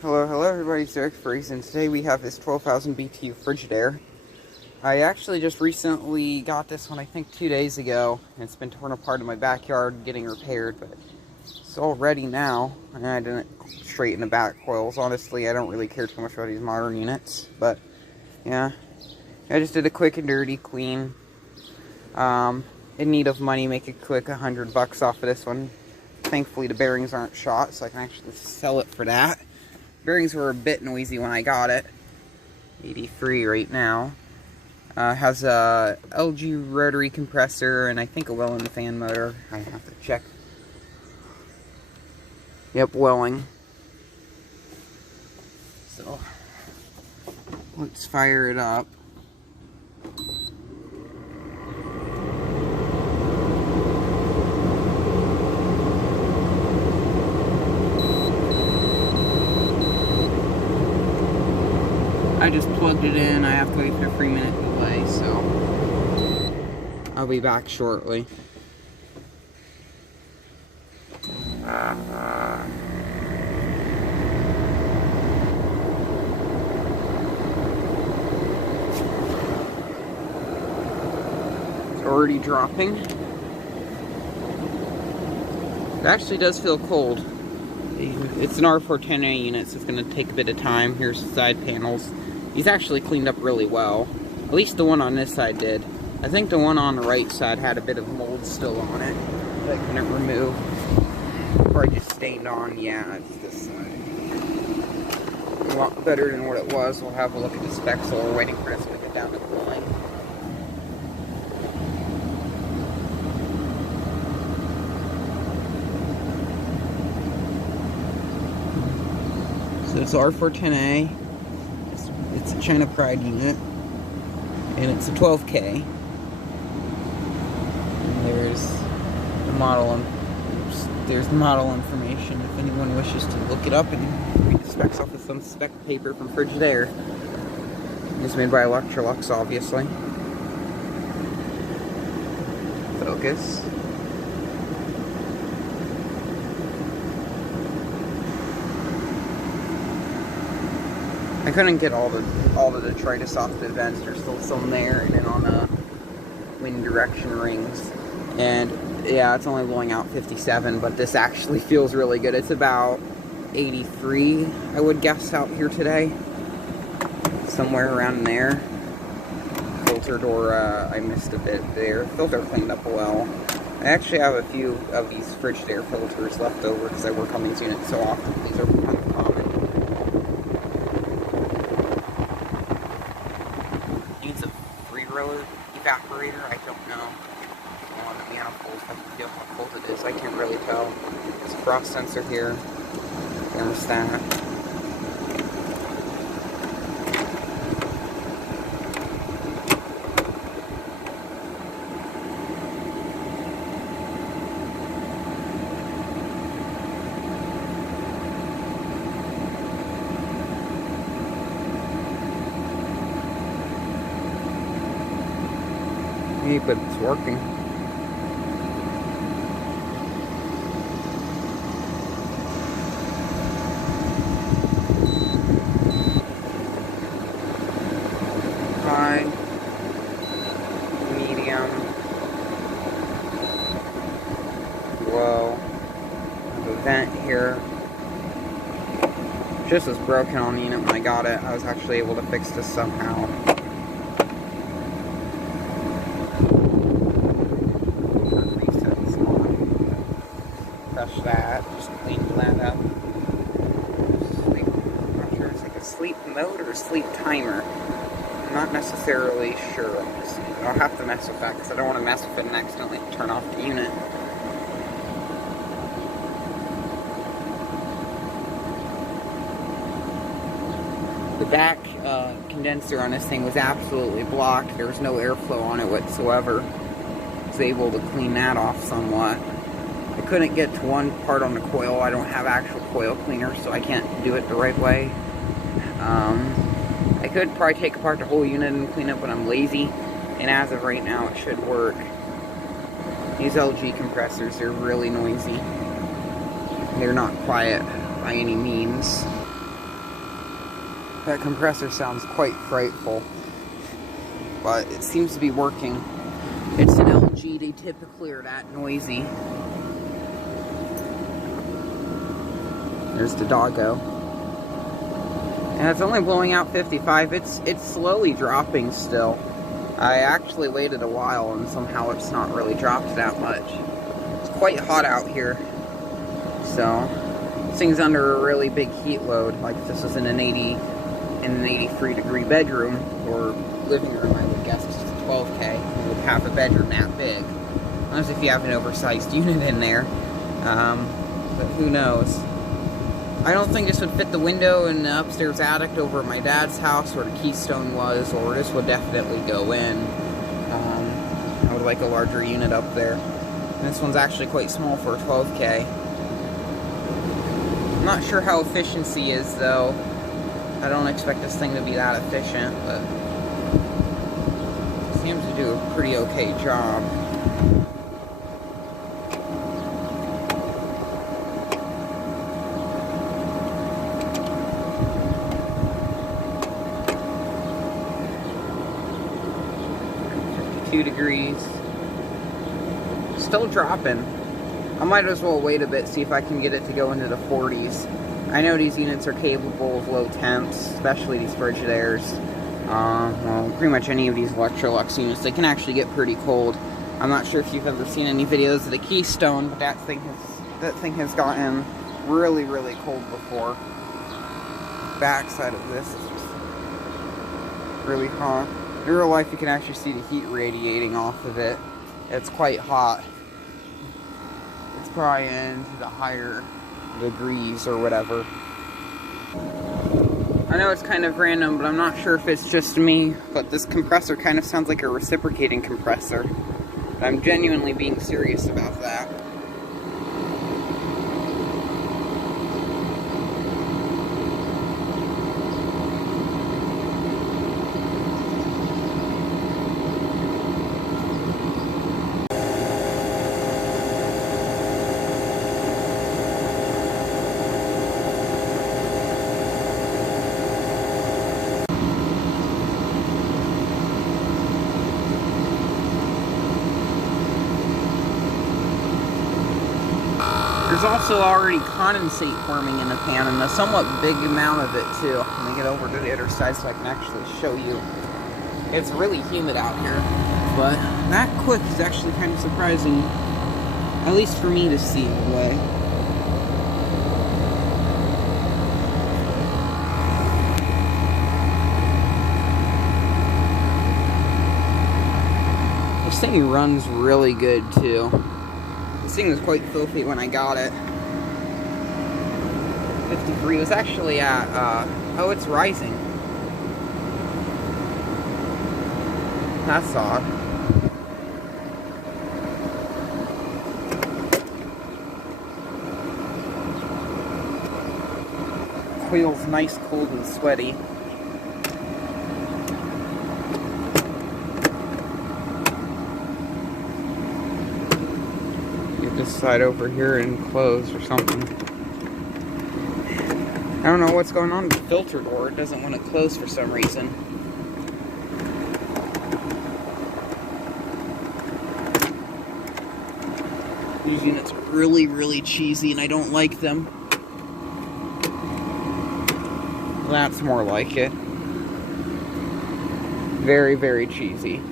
Hello everybody, it's Eric Freeze, and today we have this 12,000 BTU Frigidaire. I actually just recently got this one, I think 2 days ago, and it's been torn apart in my backyard getting repaired, but it's all ready now, and I didn't straighten the back coils. Honestly, I don't really care too much about these modern units, but yeah, I just did a quick and dirty clean. In need of money, make it quick, $100 off of this one. Thankfully the bearings aren't shot, so I can actually sell it for that. Bearings were a bit noisy when I got it. 83 right now. Has a LG rotary compressor and I think a Welling fan motor. I have to check. Yep, Welling. So let's fire it up. I just plugged it in. I have to wait for a 3-minute delay, so I'll be back shortly. It's already dropping. It actually does feel cold. It's an R410A unit, so it's going to take a bit of time. Here's the side panels. These actually cleaned up really well. At least the one on this side did. I think the one on the right side had a bit of mold still on it that I couldn't remove. Or I just stained on. Yeah, it's this side. A lot better than what it was. We'll have a look at the specs while we're waiting for this to get down to cooling. So it's R410A. It's a China Pride unit, and it's a 12K. And there's the model information if anyone wishes to look it up and read the specs off of some spec paper from Frigidaire. It's made by Electrolux, obviously. Focus. I couldn't get all the detritus off the vents. There's still some there, and then on the wind direction rings. And yeah, it's only blowing out 57, but this actually feels really good. It's about 83, I would guess, out here today. Somewhere around there. Filter door, I missed a bit there. Filter cleaned up well. I actually have a few of these Frigidaire filters left over because I work on these units so often. These are kind of common. Evaporator, I don't know. On the manifolds, I can feel how cold it is. I can't really tell. There's a frost sensor here. Thermostat. But it's working. High, medium, low. I have a vent here. Just was broken on the unit when I got it. I was actually able to fix this somehow. That, just clean that up. Sleep, I'm not sure it's like a sleep mode or a sleep timer. I'm not necessarily sure on this. I'll have to mess with that because I don't want to mess with it and accidentally turn off the unit. The back condenser on this thing was absolutely blocked. There was no airflow on it whatsoever. I was able to clean that off somewhat. I couldn't get to one part on the coil. I don't have actual coil cleaner, so I can't do it the right way. I could probably take apart the whole unit and clean it, but I'm lazy. And as of right now, it should work. These LG compressors, they're really noisy. They're not quiet by any means. That compressor sounds quite frightful, but it seems to be working. It's an LG, they typically are that noisy. There's the doggo. And it's only blowing out 55. It's slowly dropping still. I actually waited a while and somehow it's not really dropped that much. It's quite hot out here. So, this thing's under a really big heat load. Like if this was in an 83 degree bedroom or living room, I would guess it's 12K. You would have a bedroom that big. Unless if you have an oversized unit in there. But who knows. I don't think this would fit the window in the upstairs attic over at my dad's house where the Keystone was, or this would definitely go in. I would like a larger unit up there. And this one's actually quite small for a 12K. I'm not sure how efficiency is though. I don't expect this thing to be that efficient, but it seems to do a pretty okay job. Degrees. Still dropping. I might as well wait a bit, see if I can get it to go into the 40s. I know these units are capable of low temps, especially these Frigidaires. Well, pretty much any of these Electrolux units, they can actually get pretty cold. I'm not sure if you've ever seen any videos of the Keystone, but that thing has gotten really, really cold before. Backside of this is just really hot. In real life, you can actually see the heat radiating off of it. It's quite hot. It's probably into the higher degrees or whatever. I know it's kind of random, but I'm not sure if it's just me, but this compressor kind of sounds like a reciprocating compressor. I'm genuinely being serious about that. There's also already condensate forming in the pan, and a somewhat big amount of it too. Let me get over to the other side so I can actually show you. It's really humid out here, but that quick is actually kind of surprising, at least for me to see anyway. This thing runs really good too. This thing was quite filthy when I got it. 53 was actually at, oh, it's rising. That's odd. Coil's nice, cold, and sweaty. This side over here and close or something. I don't know what's going on with the filter door. It doesn't want to close for some reason. These units are really, really cheesy and I don't like them. That's more like it. Very, very cheesy.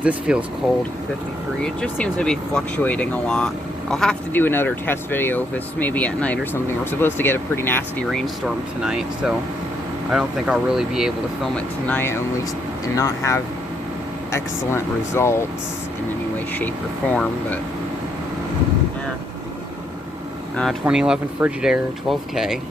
This feels cold, 53. It just seems to be fluctuating a lot. I'll have to do another test video of this maybe at night or something. We're supposed to get a pretty nasty rainstorm tonight, so I don't think I'll really be able to film it tonight, at least, and not have excellent results in any way, shape, or form, but yeah. 2011 Frigidaire, 12K.